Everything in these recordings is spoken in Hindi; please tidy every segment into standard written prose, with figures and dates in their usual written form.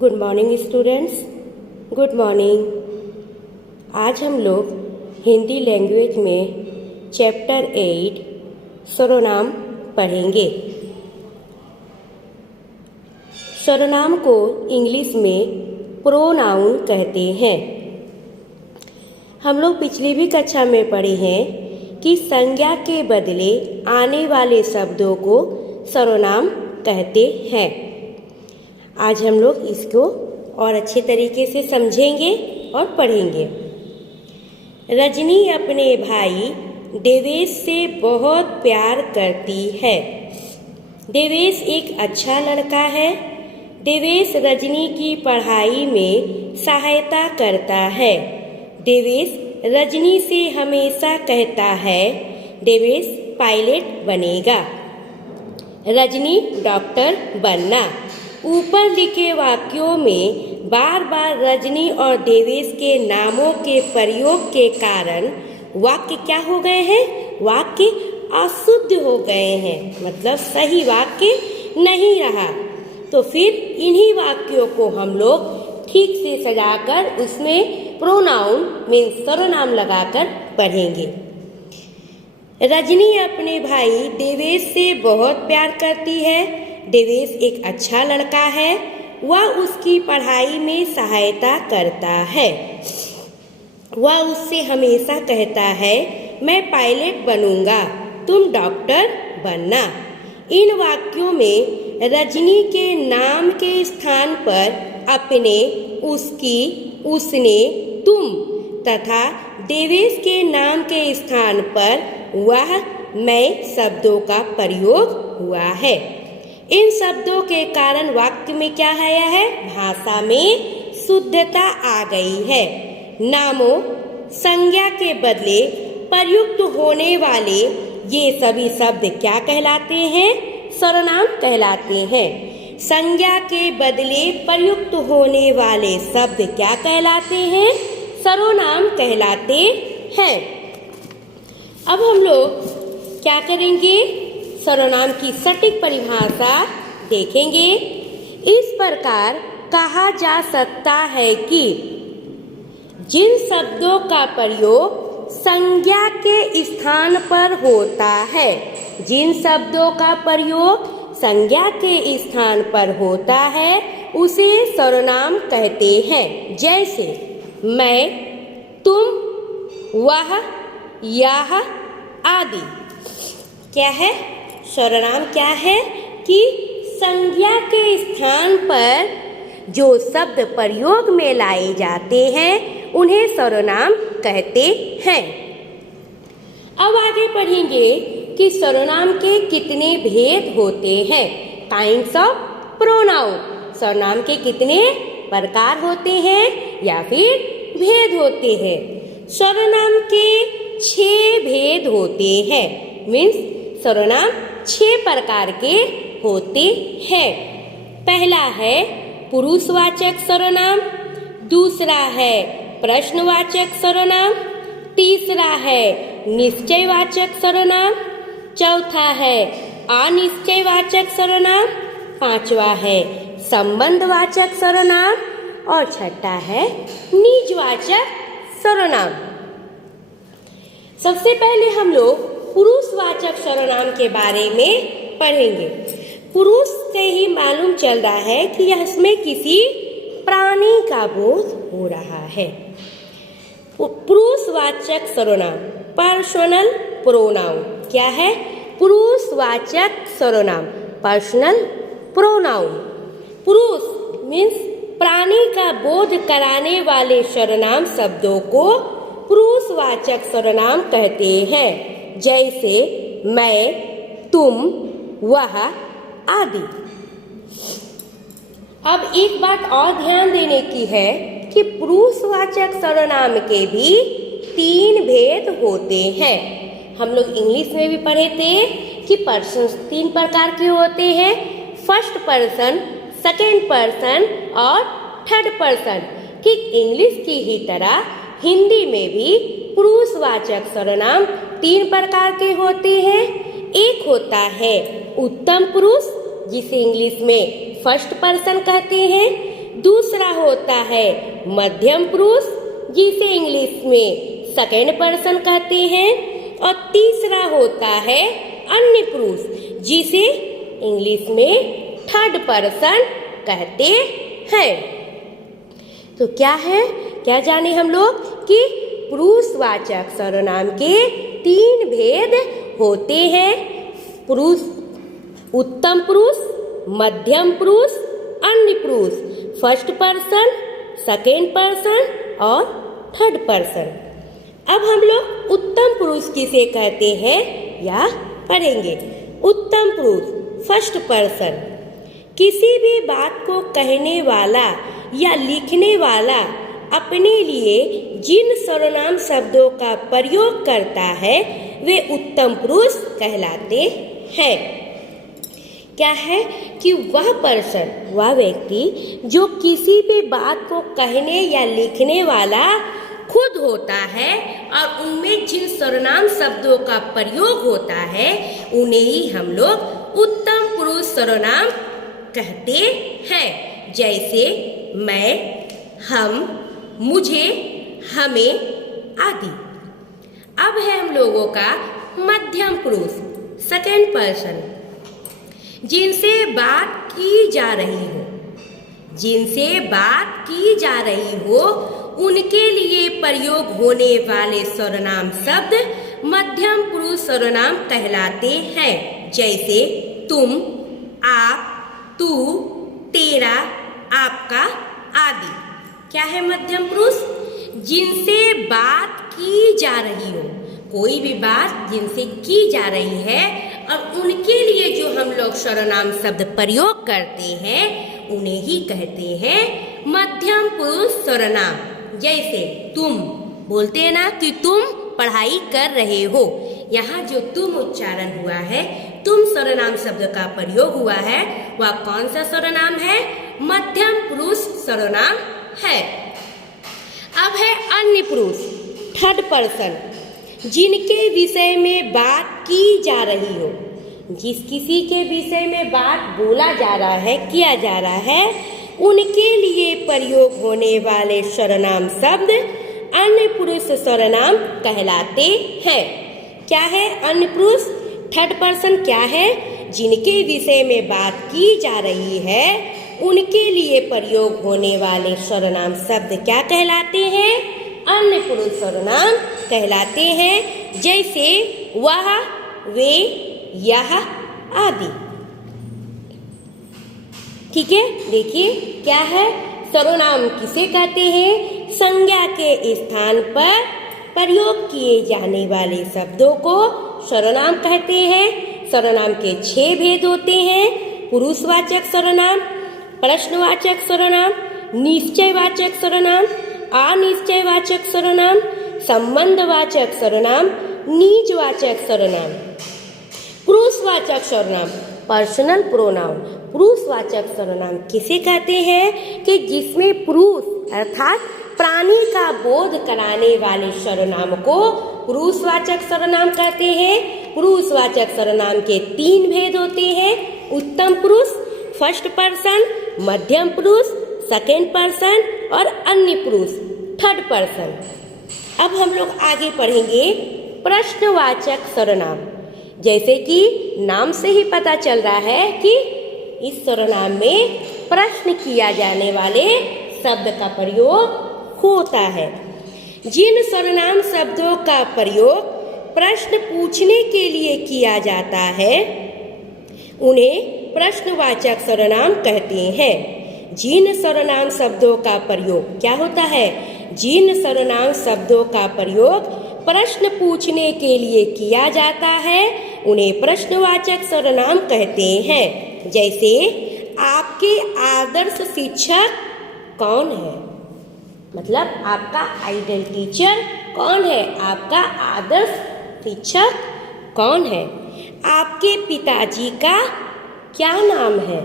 Good morning students, good morning. आज हम लोग हिंदी लैंग्वेज में चैप्टर 8 सर्वनाम पढ़ेंगे। सर्वनाम को इंग्लिश में प्रोनाउन कहते हैं। हम लोग पिछली भी कक्षा में पढ़े हैं कि संज्ञा के बदले आने वाले शब्दों को सर्वनाम कहते हैं। आज हम लोग इसको और अच्छे तरीके से समझेंगे और पढ़ेंगे। रजनी अपने भाई देवेश से बहुत प्यार करती है। देवेश एक अच्छा लड़का है। देवेश रजनी की पढ़ाई में सहायता करता है। देवेश रजनी से हमेशा कहता है देवेश पायलट बनेगा, रजनी डॉक्टर बनना। ऊपर लिखे वाक्यों में बार बार रजनी और देवेश के नामों के प्रयोग के कारण वाक्य क्या हो गए हैं? वाक्य अशुद्ध हो गए हैं, मतलब सही वाक्य नहीं रहा। तो फिर इन्हीं वाक्यों को हम लोग ठीक से सजाकर उसमें प्रोनाउन मीन्स सर्वनाम लगाकर पढ़ेंगे। रजनी अपने भाई देवेश से बहुत प्यार करती है। देवेश एक अच्छा लड़का है। वह उसकी पढ़ाई में सहायता करता है। वह उससे हमेशा कहता है मैं पायलट बनूंगा, तुम डॉक्टर बनना। इन वाक्यों में रजनी के नाम के स्थान पर अपने, उसकी, उसने, तुम तथा देवेश के नाम के स्थान पर वह, मैं शब्दों का प्रयोग हुआ है। इन शब्दों के कारण वाक्य में क्या आया है? भाषा में शुद्धता आ गई है। नामों संज्ञा के बदले प्रयुक्त होने वाले ये सभी शब्द क्या कहलाते हैं? सर्वनाम कहलाते हैं। संज्ञा के बदले प्रयुक्त होने वाले शब्द क्या कहलाते हैं? सर्वनाम कहलाते हैं। अब हम लोग क्या करेंगे? सर्वनाम की सटीक परिभाषा देखेंगे। इस प्रकार कहा जा सकता है कि जिन शब्दों का प्रयोग संज्ञा के स्थान पर होता है, जिन शब्दों का प्रयोग संज्ञा के स्थान पर होता है उसे सर्वनाम कहते हैं। जैसे मैं, तुम, वह, यह आदि। क्या है? सर्वनाम क्या है कि संज्ञा के स्थान पर जो शब्द प्रयोग में लाए जाते हैं उन्हें सर्वनाम कहते हैं। अब आगे पढ़ेंगे कि सर्वनाम के कितने भेद होते हैं। Kinds of pronoun. सर्वनाम के कितने प्रकार होते हैं या फिर भेद होते हैं? सर्वनाम के 6 भेद होते हैं। मीन्स सर्वनाम 6 प्रकार के होते हैं। पहला है पुरुषवाचक सर्वनाम, दूसरा है प्रश्नवाचक सर्वनाम, तीसरा है निश्चयवाचक सर्वनाम, चौथा है अनिश्चयवाचक सर्वनाम, पांचवा है संबंधवाचक सर्वनाम और छठा है निजवाचक सर्वनाम। सबसे पहले हम लोग पुरुषवाचक सर्वनाम के बारे में पढ़ेंगे। पुरुष से ही मालूम चल रहा है कि इसमें किसी प्राणी का बोध हो रहा है। पुरुषवाचक सर्वनाम पर्सनल प्रोनाउन क्या है? पुरुषवाचक सर्वनाम पर्सनल प्रोनाउन। पुरुष मीन्स प्राणी का बोध कराने वाले सर्वनाम शब्दों को पुरुषवाचक सर्वनाम कहते हैं। जैसे मैं, तुम, वह आदि। अब एक बात और ध्यान देने की है कि पुरुषवाचक सर्वनाम के भी 3 भेद होते हैं। हम लोग इंग्लिश में भी पढ़े थे कि पर्सन 3 प्रकार के होते हैं। फर्स्ट पर्सन, सेकेंड पर्सन और थर्ड पर्सन। कि इंग्लिश की ही तरह हिंदी में भी पुरुषवाचक सर्वनाम 3 प्रकार के होते हैं। एक होता है उत्तम पुरुष जिसे इंग्लिश में फर्स्ट पर्सन कहते हैं। दूसरा होता है मध्यम पुरुष, जिसे इंग्लिश में सेकंड पर्सन कहते हैं, और तीसरा होता है अन्य पुरुष, जिसे इंग्लिश में थर्ड पर्सन कहते हैं। तो क्या है, क्या जाने हम लोग कि पुरुषवाचक सर्वनाम के 3 भेद होते हैं। पुरुष, उत्तम पुरुष, मध्यम पुरुष, अन्य पुरुष, फर्स्ट पर्सन, सेकेंड पर्सन और थर्ड पर्सन। अब हम लोग उत्तम पुरुष किसे कहते हैं या पढ़ेंगे। उत्तम पुरुष फर्स्ट पर्सन, किसी भी बात को कहने वाला या लिखने वाला अपने लिए जिन सर्वनाम शब्दों का प्रयोग करता है वे उत्तम पुरुष कहलाते हैं। क्या है कि वह पर्सन, वह व्यक्ति जो किसी भी बात को कहने या लिखने वाला खुद होता है और उनमें जिन सर्वनाम शब्दों का प्रयोग होता है उन्हें ही हम लोग उत्तम पुरुष सर्वनाम कहते हैं। जैसे मैं, हम, मुझे, हमें आदि। अब है हम लोगों का मध्यम पुरुष सेकेंड पर्सन, जिनसे बात की जा रही हो, जिनसे बात की जा रही हो उनके लिए प्रयोग होने वाले सर्वनाम शब्द मध्यम पुरुष सर्वनाम कहलाते हैं। जैसे तुम, आप, तू, तेरा, आपका आदि। क्या है मध्यम पुरुष? जिनसे बात की जा रही हो, कोई भी बात जिनसे की जा रही है और उनके लिए जो हम लोग सर्वनाम शब्द प्रयोग करते हैं उन्हें ही कहते हैं मध्यम पुरुष सर्वनाम। जैसे तुम, बोलते हैं ना कि तुम पढ़ाई कर रहे हो, यहाँ जो तुम उच्चारण हुआ है, तुम सर्वनाम शब्द का प्रयोग हुआ है, वह कौन सा सर्वनाम है? मध्यम पुरुष सर्वनाम है। अब है अन्य पुरुष थर्ड पर्सन, जिनके विषय में बात की जा रही हो, जिस किसी के विषय में बात बोला जा रहा है, किया जा रहा है, उनके लिए प्रयोग होने वाले सर्वनाम शब्द अन्य पुरुष सर्वनाम कहलाते हैं। क्या है अन्य पुरुष थर्ड पर्सन? क्या है? जिनके विषय में बात की जा रही है उनके लिए प्रयोग होने वाले सर्वनाम शब्द क्या कहलाते हैं? अन्य पुरुष सर्वनाम कहलाते हैं। जैसे वह, वे, यह आदि। ठीक है, देखिए क्या है, सर्वनाम किसे कहते हैं? संज्ञा के स्थान पर प्रयोग किए जाने वाले शब्दों को सर्वनाम कहते हैं। सर्वनाम के 6 भेद होते हैं। पुरुषवाचक सर्वनाम, प्रश्नवाचक सर्वनाम, निश्चयवाचक सर्वनाम, अनिश्चयवाचक सर्वनाम, संबंधवाचक सर्वनाम, निजवाचक सर्वनाम। पुरुषवाचक सर्वनाम पर्सनल प्रोनाउन। पुरुषवाचक सर्वनाम किसे कहते हैं? कि जिसमें पुरुष अर्थात प्राणी का बोध कराने वाले सर्वनाम को पुरुषवाचक सर्वनाम कहते हैं। पुरुषवाचक सर्वनाम के 3 भेद होते हैं। उत्तम पुरुष फर्स्ट पर्सन, मध्यम पुरुष सेकेंड पर्सन और अन्य पुरुष थर्ड पर्सन। अब हम लोग आगे पढ़ेंगे प्रश्नवाचक सर्वनाम। जैसे कि नाम से ही पता चल रहा है कि इस सर्वनाम में प्रश्न किया जाने वाले शब्द का प्रयोग होता है। जिन सर्वनाम शब्दों का प्रयोग प्रश्न पूछने के लिए किया जाता है उन्हें प्रश्नवाचक सर्वनाम कहते हैं। जिन सर्वनाम शब्दों का प्रयोग क्या होता है? जिन सर्वनाम शब्दों का प्रयोग प्रश्न पूछने के लिए किया जाता है उन्हें प्रश्नवाचक सर्वनाम कहते हैं। जैसे आपके आदर्श शिक्षक कौन है? मतलब आपका आइडल टीचर कौन है? आपका आदर्श शिक्षक कौन है? आपके पिताजी का क्या नाम है?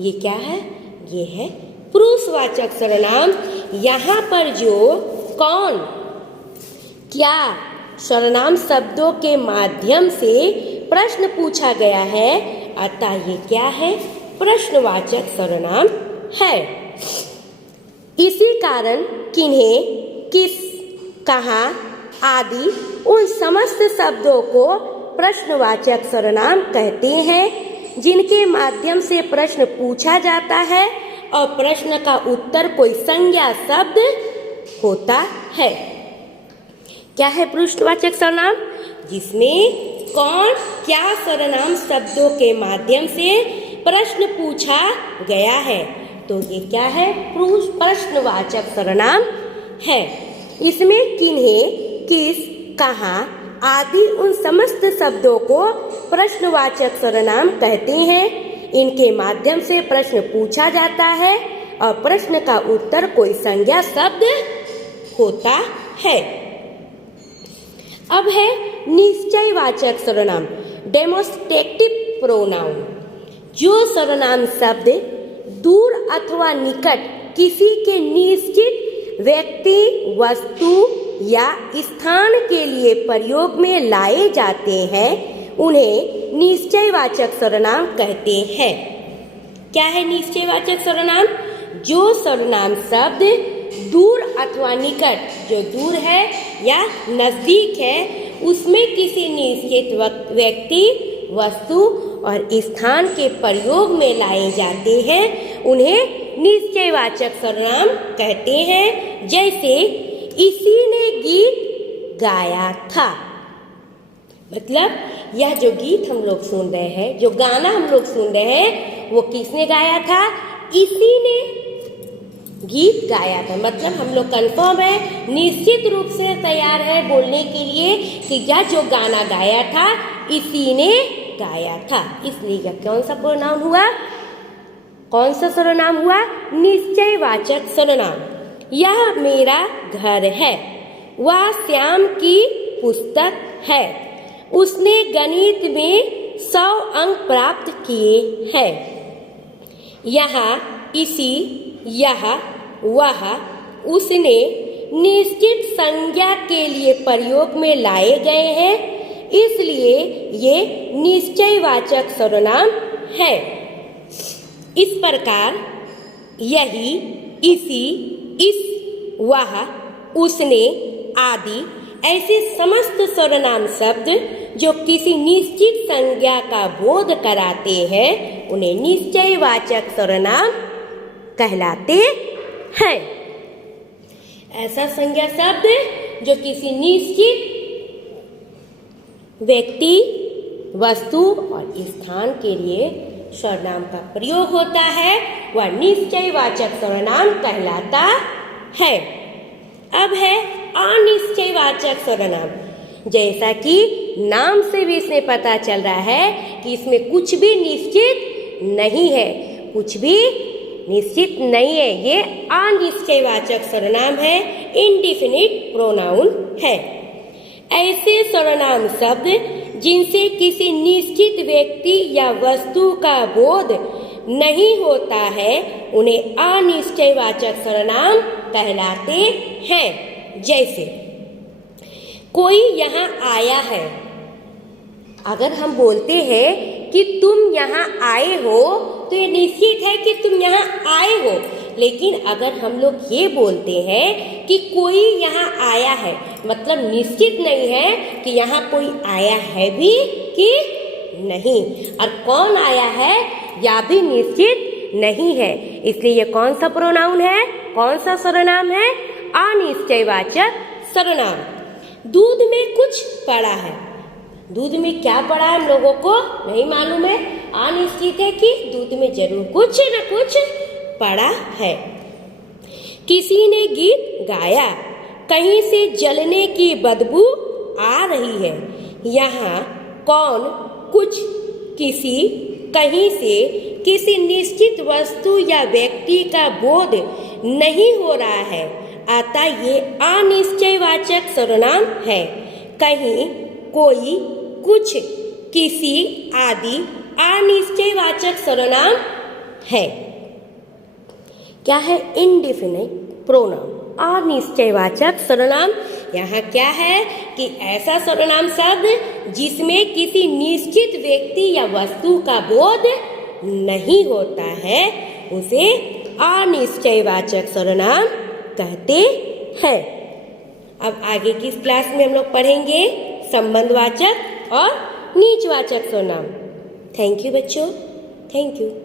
ये क्या है? ये है पुरुषवाचक सर्वनाम। यहाँ पर जो कौन, क्या सर्वनाम शब्दों के माध्यम से प्रश्न पूछा गया है, अतः ये क्या है? प्रश्नवाचक सर्वनाम है। इसी कारण किन्हें, किस, कहाँ आदि उन समस्त शब्दों को प्रश्नवाचक सर्वनाम कहते हैं, जिनके माध्यम से प्रश्न पूछा जाता है और प्रश्न का उत्तर कोई संज्ञा शब्द होता है। क्या है प्रश्नवाचक सर्वनाम? जिसमें कौन क्या सर्वनाम शब्दों के माध्यम से प्रश्न पूछा गया है, तो ये क्या है? प्रश्नवाचक सर्वनाम है। इसमें किन्हें, किस, कहाँ आदि उन समस्त शब्दों को प्रश्नवाचक सर्वनाम कहते हैं। इनके माध्यम से प्रश्न पूछा जाता है और प्रश्न का उत्तर कोई संज्ञा शब्द होता है। अब है निश्चयवाचक सर्वनाम, डेमोस्ट्रेटिव प्रोनाउन। जो सर्वनाम शब्द दूर अथवा निकट किसी के निश्चित व्यक्ति, वस्तु या स्थान के लिए प्रयोग में लाए जाते हैं, उन्हें निश्चयवाचक सर्वनाम कहते हैं। क्या है निश्चयवाचक सर्वनाम? जो सर्वनाम शब्द दूर अथवा निकट, जो दूर है या नजदीक है, उसमें किसी निश्चित व्यक्ति, वस्तु और स्थान के प्रयोग में लाए जाते हैं, उन्हें निश्चयवाचक सर्वनाम कहते हैं। जैसे इसी ने गीत गाया था, मतलब यह जो गीत हम लोग सुन रहे हैं, जो गाना हम लोग सुन रहे हैं, वो किसने गाया था? इसी ने गीत गाया था। मतलब हम लोग कंफर्म है, निश्चित रूप से तैयार है बोलने के लिए कि यह जो गाना गाया था इसी ने गाया था। इसलिए यह कौन सा प्रोनाउन हुआ? कौन सा सर्वनाम हुआ? निश्चयवाचक सर्वनाम। यह मेरा घर है, वह श्याम की पुस्तक है, उसने गणित में 100 अंक प्राप्त किए हैं। यहाँ, इसी, यह, वह, उसने निश्चित संज्ञा के लिए प्रयोग में लाए गए हैं, इसलिए ये निश्चयवाचक सर्वनाम है। इस प्रकार यही, इसी, इस, वह, उसने आदि ऐसे समस्त सर्वनाम शब्द जो किसी निश्चित संज्ञा का बोध कराते हैं, उन्हें निश्चयवाचक सर्वनाम कहलाते हैं। ऐसा संज्ञा शब्द जो किसी निश्चित व्यक्ति, वस्तु और स्थान के लिए सर्वनाम का प्रयोग होता है, वह निश्चयवाचक सर्वनाम कहलाता है। अब है अनिश्चयवाचक सर्वनाम। जैसा कि नाम से भी इसमें पता चल रहा है कि इसमें कुछ भी निश्चित नहीं है, कुछ भी निश्चित नहीं है, ये अनिश्चयवाचक सर्वनाम है, इंडिफिनिट प्रोनाउन है। ऐसे सर्वनाम शब्द जिनसे किसी निश्चित व्यक्ति या वस्तु का बोध नहीं होता है, उन्हें अनिश्चयवाचक सर्वनाम कहलाते हैं। जैसे कोई यहाँ आया है, अगर हम बोलते हैं कि तुम यहाँ आए हो, तो ये निश्चित है कि तुम यहाँ आए हो। लेकिन अगर हम लोग ये बोलते हैं कि कोई यहाँ आया है, मतलब निश्चित नहीं है कि यहाँ कोई आया है भी कि नहीं, और कौन आया है या भी निश्चित नहीं है। इसलिए ये कौन सा प्रोनाउन है, कौन सा सर्वनाम है? अनिश्चयवाचक सर्वनाम। दूध में कुछ पड़ा है, दूध में क्या पड़ा है हम लोगों को नहीं मालूम है, अनिश्चित है कि दूध में जरूर कुछ न कुछ पड़ा है। किसी ने गीत गाया, कहीं से जलने की बदबू आ रही है। यहाँ कौन, कुछ, किसी, कहीं से किसी निश्चित वस्तु या व्यक्ति का बोध नहीं हो रहा है, अतः ये अनिश्चयवाचक सर्वनाम है। कहीं, कोई, कुछ, किसी आदि अनिश्चयवाचक सर्वनाम है। क्या है? इंडिफिनिट प्रोनाउन, अनिश्चयवाचक सर्वनाम। यहाँ क्या है कि ऐसा सर्वनाम शब्द जिसमें किसी निश्चित व्यक्ति या वस्तु का बोध नहीं होता है, उसे अनिश्चयवाचक सर्वनाम कहते हैं। अब आगे की इस क्लास में हम लोग पढ़ेंगे संबंधवाचक और नीचवाचक सर्वनाम। थैंक यू बच्चों, थैंक यू।